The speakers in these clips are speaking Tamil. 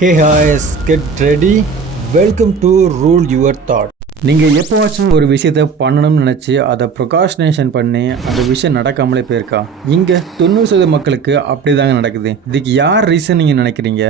Hey hi's get ready welcome to rule your thought நீங்கள் எப்போவாச்சும் ஒரு விஷயத்தை பண்ணணும்னு நினச்சி அதை ப்ரொகாஷனேஷன் பண்ணி அந்த விஷயம் நடக்காமலே போயிருக்கா? இங்கே தொண்ணூறு சதவீத மக்களுக்கு அப்படி தாங்க நடக்குது. இதுக்கு யார் ரீசன் நீங்கள் நினைக்கிறீங்க?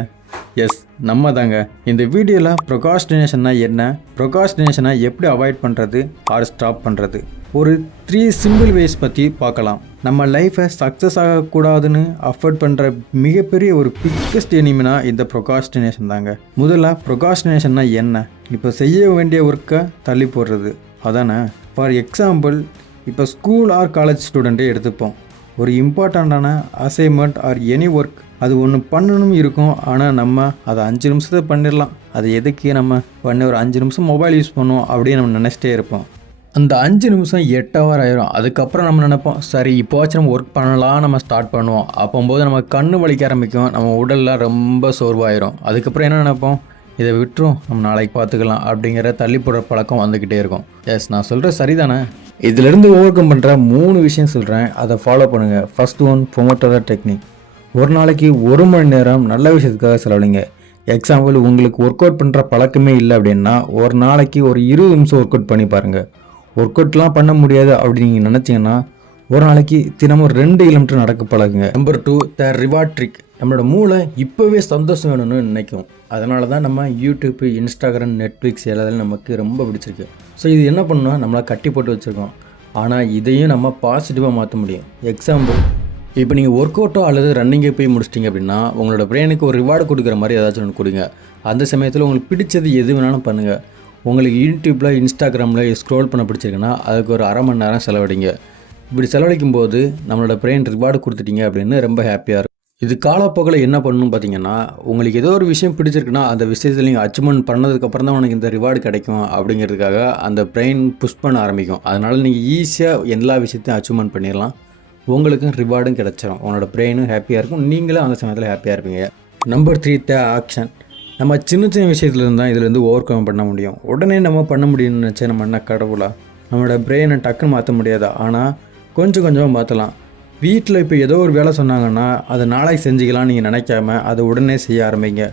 எஸ் நம்ம தாங்க இந்த வீடியோவில் ப்ரொகாஸ்டினேஷன்னா என்ன? ப்ரொகாஸ்டினேஷனை எப்படி அவாய்ட் பண்ணுறது ஆர் ஸ்டாப் பண்ணுறது ஒரு த்ரீ சிம்பிள் வேஸ் பற்றி பார்க்கலாம். நம்ம லைஃப்பை சக்ஸஸ் ஆகக்கூடாதுன்னு அஃபோர்ட் பண்ணுற மிகப்பெரிய ஒரு பிக்கஸ்ட் எனிமினா இந்த ப்ரொகாஸ்டினேஷன் தாங்க. முதல்ல ப்ரொகாஸ்டினேஷன்னா என்ன? இப்போ செய்ய வேண்டிய ஒர்க்கை தள்ளி போடுறது. அதானே? ஃபார் எக்ஸாம்பிள் இப்போ ஸ்கூல் ஆர் காலேஜ் ஸ்டூடெண்ட்டே எடுத்துப்போம். ஒரு இம்பார்ட்டண்ட்டான அசைன்மெண்ட் ஆர் எனி ஒர்க் அது ஒன்று பண்ணணும் இருக்கும் ஆனால் நம்ம அதை அஞ்சு நிமிஷத்தை பண்ணிடலாம். அது எதுக்கு நம்ம பண்ண ஒரு அஞ்சு நிமிஷம் மொபைல் யூஸ் பண்ணுவோம் அப்படின்னு நம்ம நினச்சிட்டே இருப்போம். அந்த அஞ்சு நிமிஷம் எட்டு ஹவர் ஆயிரும். அதுக்கப்புறம் நம்ம நினைப்போம் சரி இப்போவாச்சும் நம்ம ஒர்க் பண்ணலாம் நம்ம ஸ்டார்ட் பண்ணுவோம். அப்போம்போது நம்ம கண்ணு வலிக்க ஆரம்பிக்கும். நம்ம உடல்லாம் ரொம்ப சோர்வாயிரும். அதுக்கப்புறம் என்ன நினைப்போம்? இதை விட்டுரும். நம்ம நாளைக்கு பார்த்துக்கலாம் அப்படிங்கிற தள்ளி போடுற பழக்கம் வந்துக்கிட்டே இருக்கும். எஸ் நான் சொல்கிற சரிதானே? இதிலிருந்து ஓவர் கம் பண்ணுற மூணு விஷயம் சொல்கிறேன் அதை ஃபாலோ பண்ணுங்கள் ஃபஸ்ட் ஒன் ப்ரொமோட்டர் டெக்னிக் ஒரு நாளைக்கு ஒரு மணி நேரம் நல்ல விஷயத்துக்காக செலவழிங்க எக்ஸாம்பிள் உங்களுக்கு ஒர்க் அவுட் பண்ணுற பழக்கமே இல்லை அப்படின்னா ஒரு நாளைக்கு ஒரு இருபது நிமிஷம் ஒர்க் அவுட் பண்ணி பாருங்கள் ஒர்க் அவுட்லாம் பண்ண முடியாது அப்படின்னு நீங்கள் நினச்சிங்கன்னா ஒரு நாளைக்கு தினமும் ரெண்டு கிலோமீட்டர் நடக்க பழகுங்க. Number two the reward trick நம்மளோட மூளை இப்போவே சந்தோஷம் வேணும்னு நினைக்கும். அதனால தான் நம்ம யூடியூப் இன்ஸ்டாகிராம் நெட்ஃப்ளிக்ஸ் எல்லாத்தையும் நமக்கு ரொம்ப பிடிச்சிருக்கு. ஸோ இது என்ன பண்ணணும் நம்மளை கட்டி போட்டு வச்சுருக்கோம். ஆனால் இதையும் நம்ம பாசிட்டிவாக மாற்ற முடியும். எக்ஸாம்பிள் இப்போ நீங்கள் ஒர்க் அவுட்டோ அல்லது ரன்னிங்கே போய் முடிச்சிட்டிங்க அப்படின்னா உங்களோட பிரெயினுக்கு ஒரு ரிவார்டு கொடுக்குற மாதிரி ஏதாச்சும் ஒன்று கொடுங்க. அந்த சமயத்தில் உங்களுக்கு பிடிச்சது எது வேணாலும் பண்ணுங்கள் உங்களுக்கு யூடியூப்பில் இன்ஸ்டாகிராமில் ஸ்க்ரோல் பண்ண பிடிச்சிருக்குன்னா அதுக்கு ஒரு அரை மணி நேரம் செலவழிங்க. இப்படி செலவழிக்கும் போது நம்மளோட பிரெயின் ரிவார்டு கொடுத்துட்டீங்க அப்படின்னு ரொம்ப ஹாப்பியாக இருக்கும் இது காலப்போக்கில் என்ன பண்ணணும் பார்த்தீங்கன்னா உங்களுக்கு ஏதோ ஒரு விஷயம் பிடிச்சிருக்குன்னா அந்த விஷயத்தில் நீங்கள் அச்சீவ்மெண்ட் பண்ணதுக்கப்புறம் தான் உனக்கு இந்த ரிவார்டு கிடைக்கும் அப்படிங்கிறதுக்காக அந்த பிரெயின் புஷ் பண்ண ஆரம்பிக்கும். அதனால் நீங்கள் ஈஸியாக எல்லா விஷயத்தையும் அச்சீவ்மெண்ட் பண்ணிடலாம். உங்களுக்கும் ரிவார்டும் கிடச்சிரும். உங்களோட பிரெயினும் ஹாப்பியாக இருக்கும். நீங்களும் அந்த சமயத்தில் ஹாப்பியாக இருப்பீங்க. நம்பர் த்ரீ த ஆக்ஷன் நம்ம சின்ன சின்ன விஷயத்துலேருந்து தான் இதுலேருந்து ஓவர் கம் பண்ண முடியும். உடனே நம்ம பண்ண முடியும்னு நினச்சா நம்ம என்ன கடவுளா? நம்மளோட பிரெயினை டக்குன்னு மாற்ற முடியாது? ஆனால் கொஞ்சம் கொஞ்சமாக மாற்றலாம் வீட்டில் இப்போ ஏதோ ஒரு வேலை சொன்னாங்கன்னா அதை நாளைக்கு செஞ்சுக்கலாம் நீங்கள் நினைக்காம அதை உடனே செய்ய ஆரம்பிங்க.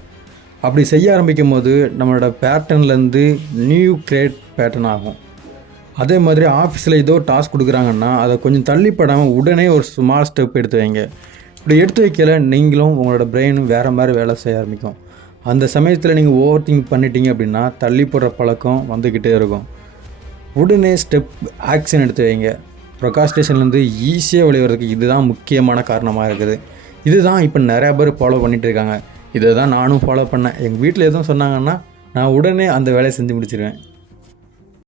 அப்படி செய்ய ஆரம்பிக்கும் போது நம்மளோட பேட்டர்ன்லேருந்து நியூ கிரியேட் பேட்டர்ன் ஆகும். அதே மாதிரி ஆஃபீஸில் ஏதோ டாஸ்க் கொடுக்குறாங்கன்னா அதை கொஞ்சம் தள்ளிப்படாமல் உடனே ஒரு ஸ்மால் ஸ்டெப் எடுத்து வைங்க. இப்படி எடுத்து வைக்கல நீங்களும் உங்களோட பிரெயினும் வேறு மாதிரி வேலை செய்ய ஆரம்பிக்கும். அந்த சமயத்தில் நீங்கள் ஓவர் திங்க் பண்ணிட்டீங்க அப்படின்னா தள்ளி போடுற பழக்கம் வந்துக்கிட்டே இருக்கும். உடனே ஸ்டெப் ஆக்ஷன் எடுத்து வைங்க. ப்ரொகாஸ்டேஷன்லேருந்து ஈஸியாக வெளிவரதுக்கு இதுதான் முக்கியமான காரணமாக இருக்குது. இதுதான் இப்போ நிறையா பேர் ஃபாலோ பண்ணிகிட்டு இருக்காங்க. இதை தான் நானும் ஃபாலோ பண்ணேன். எங்கள் வீட்டில் எதுவும் சொன்னாங்கன்னா நான் உடனே அந்த வேலையை செஞ்சு முடிச்சிருவேன்.